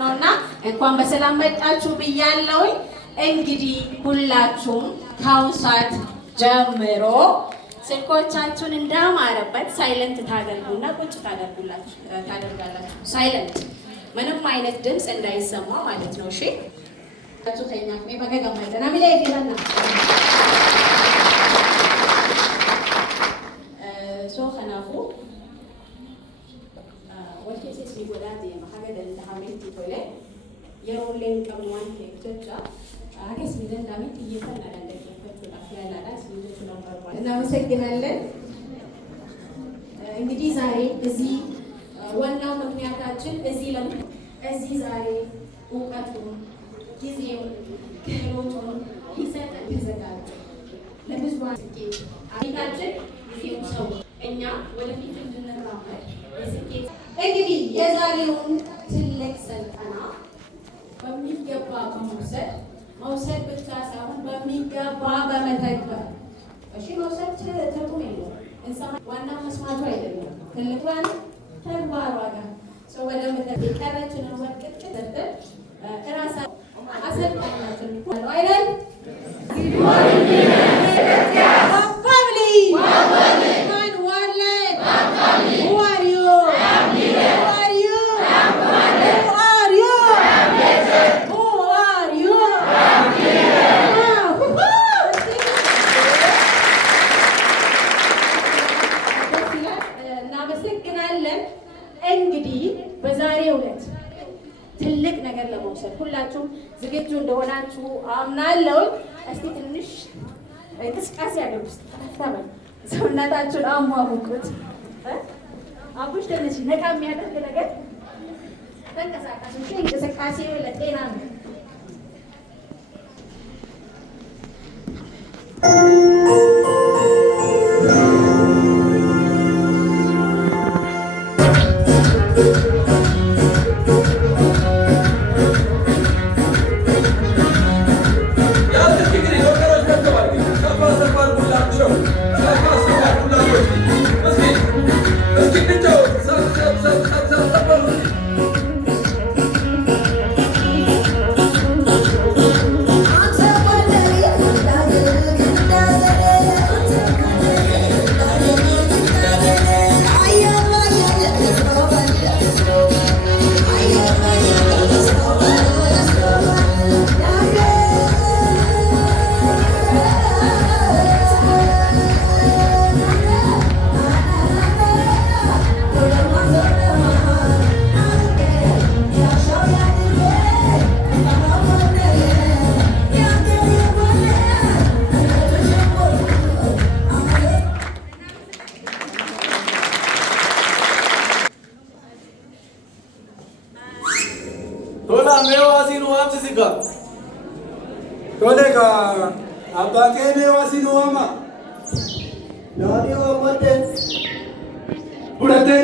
ነውና እንኳን በሰላም መጣችሁ ብያለሁ። እንግዲህ ሁላችሁም ከአሁን ሰዓት ጀምሮ ስልኮቻችሁን እንዳማረበት ሳይለንት ታደርጉና ቁጭ ታደርጋላችሁ። ሳይለንት ምንም አይነት ድምፅ እንዳይሰማ ማለት ነው። እሺ ከኛ በገገማይተና ሚላይ ይላልና ሶ ከናፉ ወልኬሲስ ሊጎዳት የማሐገድ እንደሐሜት ይቆለ የሮሌን ቀምዋን ከጨጫ አገስ ሚለን ዳሚት እየፈና እንደከፈቱ አፍላላዳ ሲልቱ ነበር ማለት እናመሰግናለን። እንግዲህ ዛሬ እዚህ ዋናው ምክንያታችን እዚህ ዛሬ እውቀቱን ጊዜውን ክህሎቱን ሊሰጠን ተዘጋጀ ለብዙሃን ስኬት አቤታችን ጊዜው ሰው እኛ ወደፊት እንድንራመድ ስኬት እንግዲህ የዛሬውን ትልቅ ስልጠና በሚገባ መውሰድ ብቻ ሳይሆን በሚገባ በመተግበር እሺ መውሰድ ትርጉም የለውም። ዋናው መስማቱ አይደለም ትልቋን ተግባሯ ጋር ሰው ወደ መተግበር የቀረችንን ወርቅጭ ደርደር እራሳ አሰልጣኛችን አይደል እንግዲህ በዛሬው ዕለት ትልቅ ነገር ለመውሰድ ሁላችሁም ዝግጁ እንደሆናችሁ አምናለሁ። እስቲ ትንሽ እንቅስቃሴ ያለው ተፈታበል ሰውነታችሁን አሟሙቁት። አቡሽ ትንሽ ነቃ የሚያደርግ ነገር ተንቀሳቀሱ። እንቅስቃሴ ለጤና ነው። Kolega, abake ne wasinu ama. Nani wa mate. Urate